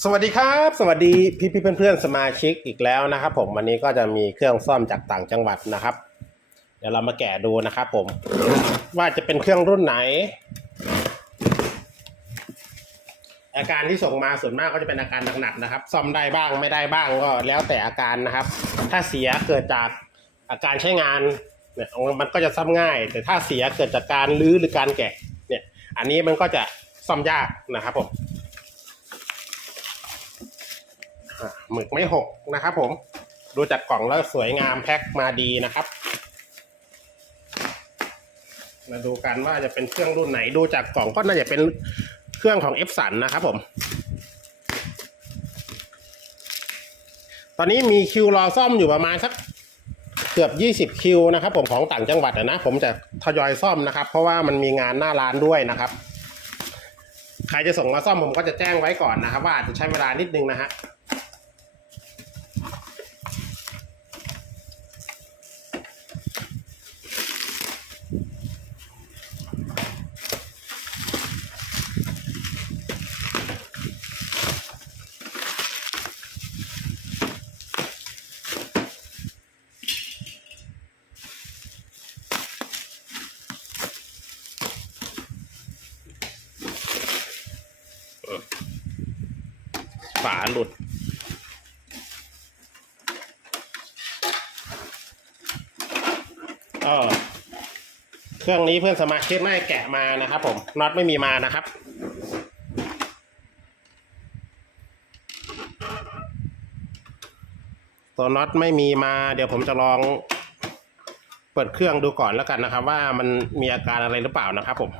สวัสดีครับ สวัสดีพี่พี่ๆเพื่อนสมาชิกอีกแล้วนะครับผมวันนี้ก็จะมีเครื่องซ่อมจากต่างจังหวัดนะครับ เดี๋ยวเรามาแกะดูนะครับผม ว่าจะเป็นเครื่องรุ่นไหน อาการที่ส่งมาส่วนมากก็จะเป็นอาการหนักๆนะครับ ซ่อมได้บ้างไม่ได้บ้างก็แล้วแต่อาการนะครับ ถ้าเสียเกิดจากอาการใช้งานเนี่ยมันก็จะซ่อมง่าย แต่ถ้าเสียเกิดจากการลื้อหรือการแกะเนี่ย อันนี้มันก็จะซ่อมยากนะครับผม อะ หมึกไม่หกนะครับผม ดูจากกล่องแล้วสวยงามแพ็คมาดีนะครับ มาดูกันว่าจะเป็นเครื่องรุ่นไหน ดูจากกล่องก็น่าจะเป็นเครื่องของ F สันนะครับผม ตอนนี้มีคิวรอซ่อมอยู่ประมาณสักเกือบ 20 คิวนะครับผมของต่างจังหวัดนะ ผมจะทยอยซ่อมนะครับ เพราะว่ามันมีงานหน้าร้านด้วยนะครับ ใครจะส่งมาซ่อมผมก็จะแจ้งไว้ก่อนนะครับ ว่าจะใช้เวลานิดนึงนะฮะ หลุดเออเครื่องนี้เพื่อนสมาชิกไม่ได้แกะมานะครับผมน็อตไม่มีมานะครับ ตัวน็อตไม่มีมา เดี๋ยวผมจะลอง เปิดเครื่องดูก่อนแล้วกันนะครับ ว่ามันมีอาการอะไรหรือเปล่านะครับผม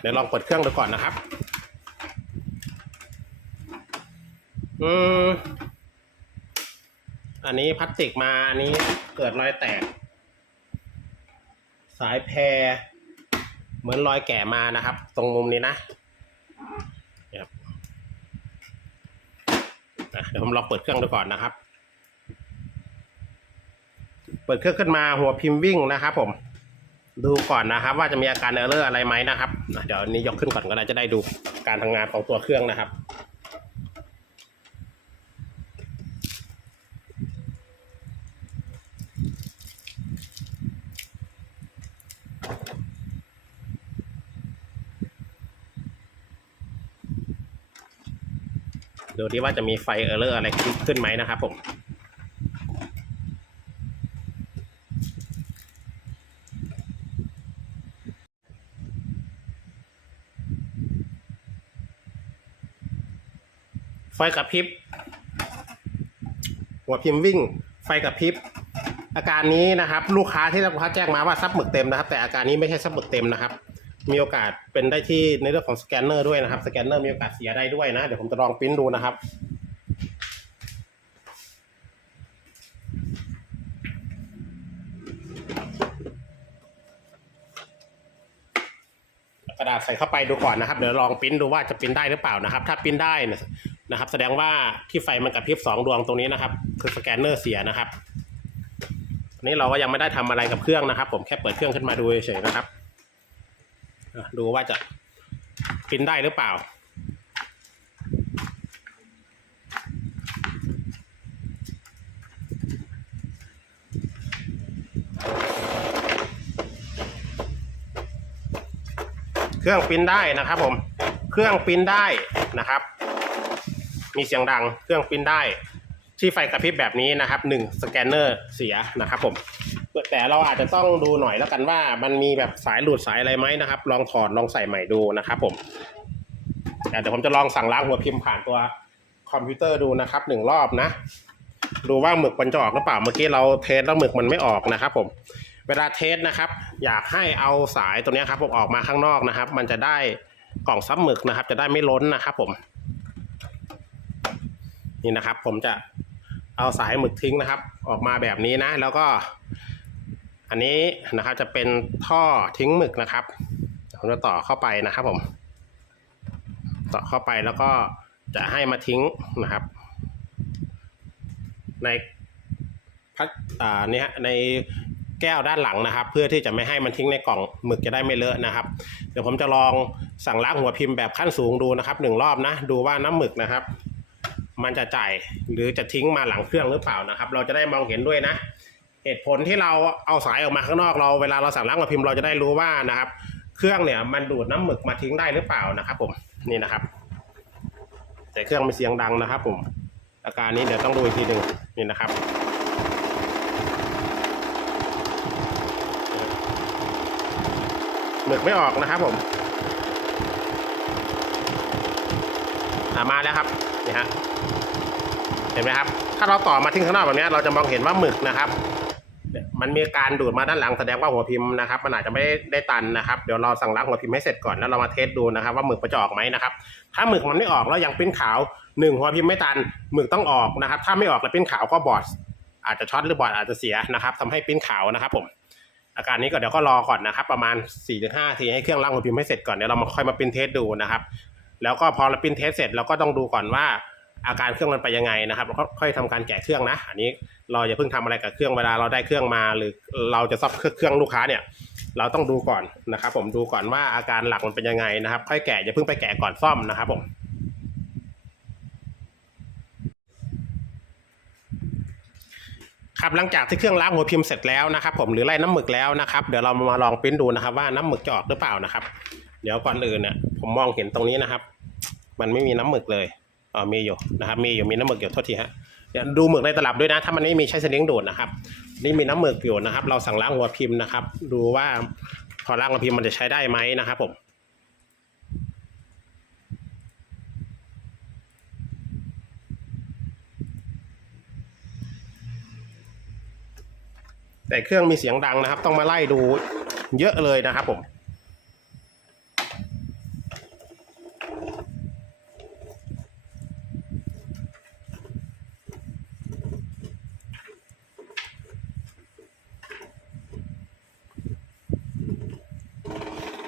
เดี๋ยวลองเปิดเครื่องดูก่อนนะครับ อืม อันนี้พลาสติกมา อันนี้เกิดรอยแตก สายแพร เหมือนรอยแกะมานะครับ ตรงมุมนี้นะนะเดี๋ยวผมลองเปิดเครื่องดูก่อนนะครับ เปิดเครื่องขึ้นมาหัวพิมพ์วิ่งนะครับผม ดูก่อนนะครับ ว่าจะมีอาการเออร์เลอร์อะไรไหมนะครับ เดี๋ยวนี้ยกขึ้นก่อนก็ได้จะได้ดูการทำงานของตัวเครื่องนะครับดูดีว่าจะมีไฟเออร์เลอร์อะไรขึ้นไหมนะครับผม ไฟกระพริบ หัวพิมพ์วิ่ง ไฟกระพริบ อาการนี้นะครับ ลูกค้าที่ลูกค้าแจ้งมาว่าซับหมึกเต็มนะครับ แต่อาการนี้ไม่ใช่ซับหมึกเต็มนะครับ มีโอกาสเป็นได้ที่ในเรื่องของสแกนเนอร์ด้วยนะครับ สแกนเนอร์มีโอกาสเสียได้ด้วยนะ เดี๋ยวผมจะลองปริ้นดูนะครับกระดาษใส่เข้าไปดูก่อนนะครับ เดี๋ยวลองปริ้นดูว่าจะปริ้นได้หรือเปล่านะครับ ถ้าปริ้นได้ นะครับ แสดงว่าที่ไฟมันกระพริบสองดวงตรงนี้นะครับ คือสแกนเนอร์เสียนะครับอันนี้เราก็ยังไม่ได้ทำอะไรกับเครื่องนะครับ ผมแค่เปิดเครื่องขึ้นมาดูเฉยๆนะครับดูว่าจะปิ้นได้หรือเปล่าเครื่องปิ้นได้นะครับผม เครื่องปิ้นได้นะครับ มีเสียงดังเครื่องปิ้นได้ ที่ไฟกระพริบแบบนี้นะครับหนึ่งสแกนเนอร์เสียนะครับผมแต่เราอาจจะต้องดูหน่อยแล้วกันว่า มันมีแบบสายหลุดสายอะไรไหมนะครับ ลองถอดลองใส่ใหม่ดูนะครับผมเดี๋ยวผมจะลองสั่งล้างหัวพิมพ์ผ่านตัวคอมพิวเตอร์ดูนะครับหนึ่งรอบนะ ดูว่าหมึกมันจะออกหรือเปล่าเมื่อกี้เราเทสแล้วหมึกมันไม่ออกนะครับ ผม เวลาเทสนะครับ อยากให้เอาสายตัวนี้ครับผมออกมาข้างนอกนะครับ มันจะได้กล่องซับหมึกนะครับ จะได้ไม่ล้นนะครับ ผม นี่นะครับ ผมจะเอาสายหมึกทิ้งนะครับ ออกมาแบบนี้นะ แล้วก็ อันนี้นะครับจะเป็นท่อทิ้งหมึกนะครับผมจะต่อเข้าไปนะครับผม ต่อเข้าไปแล้วก็จะให้มาทิ้งนะครับ ในพัดอ่านี่ฮะในแก้วด้านหลังนะครับ เพื่อที่จะไม่ให้มันทิ้งในกล่องหมึกจะได้ไม่เลอะนะครับ เดี๋ยวผมจะลองสั่งล้างหัวพิมพ์แบบขั้นสูงดูนะครับหนึ่งรอบนะ ดูว่าน้ำหมึกนะครับ มันจะจ่ายหรือจะทิ้งมาหลังเครื่องหรือเปล่านะครับ เราจะได้มองเห็นด้วยนะ เหตุผลที่เราเอาสายออกมาข้างนอกเราเวลาเราสั่งล้างหัวพิมพ์เราจะได้รู้ว่านะครับ เครื่องเนี่ยมันดูดน้ำหมึกมาทิ้งได้หรือเปล่านะครับผมนี่นะครับ แต่เครื่องมีเสียงดังนะครับ ผม อาการนี้เดี๋ยวต้องดูอีกทีหนึ่งนี่นะครับหมึกไม่ออกนะครับผมมาแล้วครับ นี่ฮะเห็นไหมครับ ถ้าเราต่อมาทิ้งข้างนอกแบบนี้เราจะมองเห็นว่าหมึกนะครับมันมีการดูดมาด้านหลังแสดงว่าหัวพิมพ์นะครับมันอาจจะไม่ได้ตันนะครับเดี๋ยวเราสั่งล้างหัวพิมพ์ให้เสร็จก่อนแล้วเรามาเทสดูนะครับ ว่าหมึกมันจะออกไหมนะครับ ถ้าหมึกมันไม่ออกแล้วยังปิ้นขาวหนึ่งหัวพิมพ์ไม่ตันหมึกต้องออกนะครับ ถ้าไม่ออกแล้วปิ้นขาวก็บอดอาจจะช็อตหรือบอดอาจจะเสียนะครับทำให้ปิ้นขาวนะครับ ผม อาการนี้ก็เดี๋ยวก็รอก่อนนะครับ ประมาณ4ี่ถึงห้าทีให้เครื่องล้างหัวพิมพ์ให้เสร็จก่อนเดี๋ยวเรามาค่อยมาปิ้นเทสดูนะครับ แล้วก็พอเราปริ้นเทสเสร็จเราก็ต้องดูก่อนว่าอาการเครื่องมันไปยังไงนะครับแล้วก็ค่อยทำการแกะเครื่องนะ อันนี้เราอย่าเพิ่งทำอะไรกับเครื่องเวลาเราได้เครื่องมา หรือเราจะซับเครื่องลูกค้าเนี่ย เราต้องดูก่อนนะครับ ผมดูก่อนว่าอาการหลักมันเป็นยังไงนะครับ ค่อยแกะอย่าเพิ่งไปแกะก่อนซ่อมนะครับผมครับหลังจากที่เครื่องล้างหัวพิมพ์เสร็จแล้วนะครับ ผมหรือไล่น้ำหมึกแล้วนะครับ เดี๋ยวเรามาลองปริ้นดูนะครับ ว่าน้ำหมึกจะออกหรือเปล่านะครับ เดี๋ยวก่อนอื่นเนี่ยผมมองเห็นตรงนี้นะครับ มันไม่มีน้ำหมึกเลยอ๋อมีอยู่นะครับมีอยู่มีน้ำหมึกอยู่โทษทีฮะเดี๋ยวดูหมึกในตลับด้วยนะ ถ้ามันไม่มีใช้สลิงดูดนะครับ นี่มีน้ำหมึกอยู่นะครับ เราสั่งล้างหัวพิมพ์นะครับ ดูว่าพอล้างหัวพิมพ์มันจะใช้ได้ไหมนะครับผมแต่เครื่องมีเสียงดังนะครับ ต้องมาไล่ดูเยอะเลยนะครับผม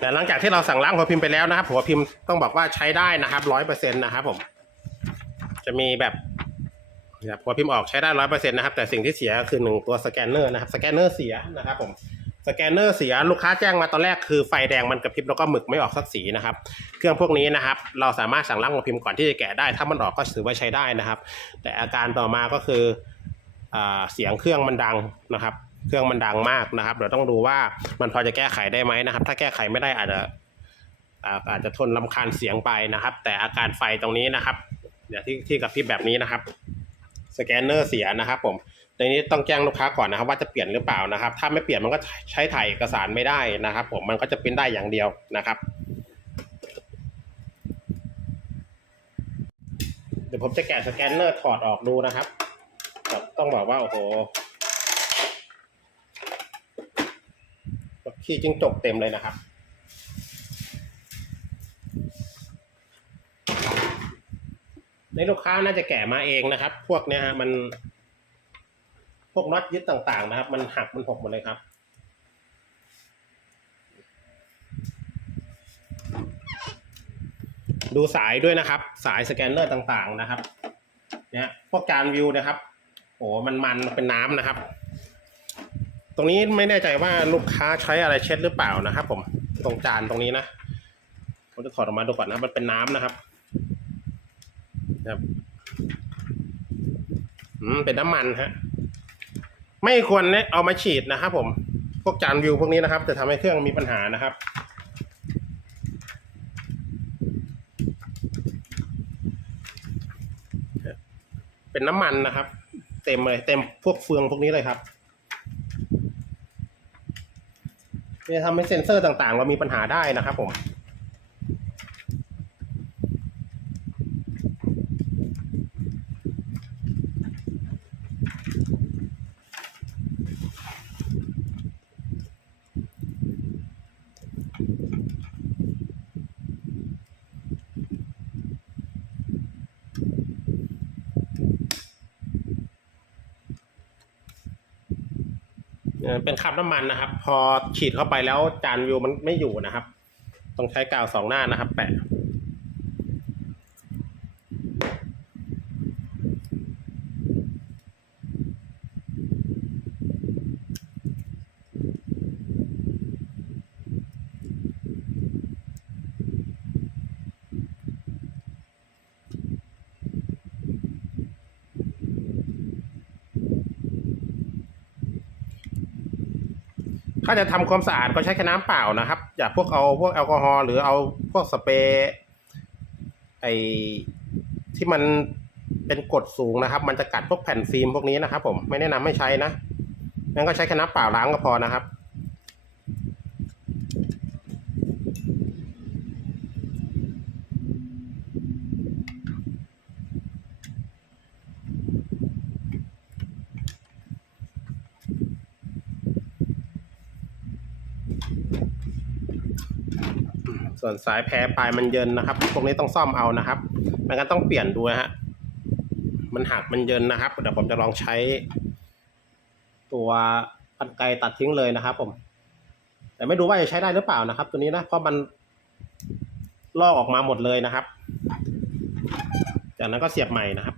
แต่หลังจากที่เราสั่งล้างหัวพิมพ์ไปแล้วนะครับ หัวพิมพ์ต้องบอกว่าใช้ได้นะครับร้อยเปอร์เซ็นต์นะครับผม จะมีแบบนะครับหัวพิมพ์ออกใช้ได้ร้อยเปอร์เซ็นต์นะครับแต่สิ่งที่เสียคือหนึ่งตัวสแกนเนอร์นะครับสแกนเนอร์เสียนะครับผมสแกนเนอร์เสียลูกค้าแจ้งมาตอนแรกคือไฟแดงมันกระพริบแล้วก็หมึกไม่ออกสักสีนะครับ เครื่องพวกนี้นะครับ เราสามารถสั่งล้างหัวพิมพ์ก่อนที่จะแกะได้ ถ้ามันออกก็ถือว่าใช้ได้นะครับ แต่อาการต่อมาก็คืออเสียงเครื่องมันดังนะครับ เครื่องมันดังมากนะครับเดี๋ยวต้องดูว่ามันพอจะแก้ไขได้ไหมนะครับ ถ้าแก้ไขไม่ได้อาจจะอ่าอาจจะทนลำคาญเสียงไปนะครับ แต่อาการไฟตรงนี้นะครับ เดี๋ยวที่ที่กระพริบแบบนี้นะครับ สแกนเนอร์เสียนะครับผมในนี้ต้องแจ้งลูกค้าก่อนนะครับ ว่าจะเปลี่ยนหรือเปล่านะครับ ถ้าไม่เปลี่ยนมันก็ใช้ถ่ายเอกสารไม่ได้นะครับ ผมมันก็จะเป็นได้อย่างเดียวนะครับเดี๋ยวผมจะแกะสแกนเนอร์ถอดออกดูนะครับ ต้องบอกว่าโอ้โห ขี้จิ้งจกเต็มเลยนะครับ ในลูกค้าน่าจะแกะมาเองนะครับ พวกเนี้ยฮะมัน พวกน็อตยึดต่างๆ นะครับ มันหักมันหกหมดเลยครับดูสายด้วยนะครับ สายสแกนเนอร์ต่างๆนะครับ เนี่ยพวกจานวิวนะครับ โอ้มันมันเป็นน้ำนะครับ ตรงนี้ไม่แน่ใจว่าลูกค้าใช้อะไรเช็ดหรือเปล่านะครับ ผมตรงจานตรงนี้นะผมจะถอดออกมาดูก่อนนะ มันเป็นน้ำนะครับครับอืมเป็นน้ำมันฮะ ไม่ควรเนี่ยเอามาฉีดนะครับผม พวกจานวิวพวกนี้นะครับ จะทำให้เครื่องมีปัญหานะครับเป็นน้ำมันนะครับ เต็มเลยเต็มพวกเฟืองพวกนี้เลยครับ จะทำให้เซ็นเซอร์ต่างๆ เรามีปัญหาได้นะครับผม เป็นคราบน้ำมันนะครับ พอฉีดเข้าไปแล้วจานวิวมันไม่อยู่นะครับ ต้องใช้กาวสองหน้านะครับ แปะ ถ้าจะทำความสะอาดก็ใช้แค่น้ำเปล่านะครับ อย่าพวกเอาพวกแอลกอฮอล์หรือเอาพวกสเปรย์ไอที่มันเป็นกรดสูงนะครับ มันจะกัดพวกแผ่นฟิล์มพวกนี้นะครับ ผมไม่แนะนำให้ใช้นะงั้นก็ใช้แค่น้ำเปล่าล้างก็พอนะครับ ส่วนสายแพรปลายมันเยินนะครับ พวกนี้ต้องซ่อมเอานะครับไม่งั้นต้องเปลี่ยนดูฮะ มันหักมันเยินนะครับเดี๋ยวผมจะลองใช้ ตัวปันไกรตัดทิ้งเลยนะครับ ผม แต่ไม่รู้ว่าจะใช้ได้หรือเปล่านะครับ ตัวนี้นะเพราะมันลอกออกมาหมดเลยนะครับ จากนั้นก็เสียบใหม่นะครับ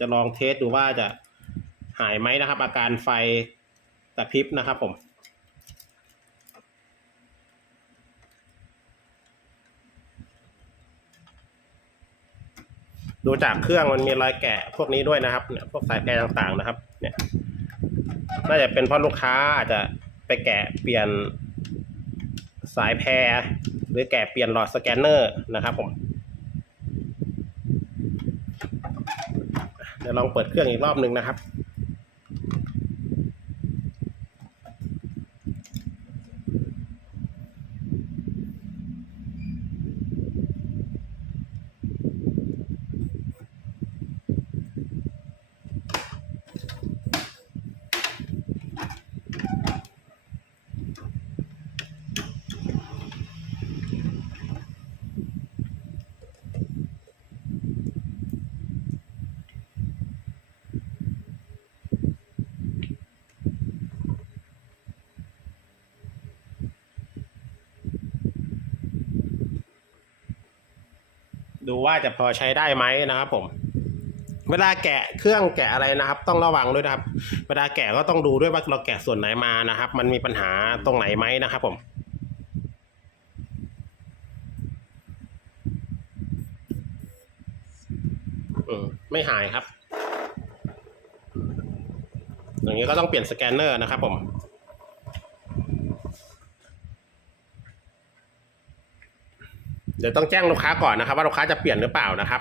จะลองเทสดูว่าจะหายไหมนะครับ อาการไฟกระพริบนะครับผม ดูจากเครื่องมันมีรอยแกะพวกนี้ด้วยนะครับเนี่ยพวกสายแกะต่างๆนะครับ เนี่ยน่าจะเป็นเพราะลูกค้าอาจจะไปแกะเปลี่ยนสายแพร หรือแกะเปลี่ยนหลอดสแกนเนอร์นะครับผมเดี๋ยวลองเปิดเครื่องอีกรอบหนึ่งนะครับ ดูว่าจะพอใช้ได้ไหมนะครับผม เวลาแกะเครื่องแกะอะไรนะครับ ต้องระวังด้วยนะครับ เวลาแกะก็ต้องดูด้วยว่าเราแกะส่วนไหนมานะครับ มันมีปัญหาตรงไหนไหมนะครับผมอืมไม่หายครับอย่างนี้ก็ต้องเปลี่ยนสแกนเนอร์นะครับผม เดี๋ยวต้องแจ้งลูกค้าก่อนนะครับ ว่าลูกค้าจะเปลี่ยนหรือเปล่านะครับ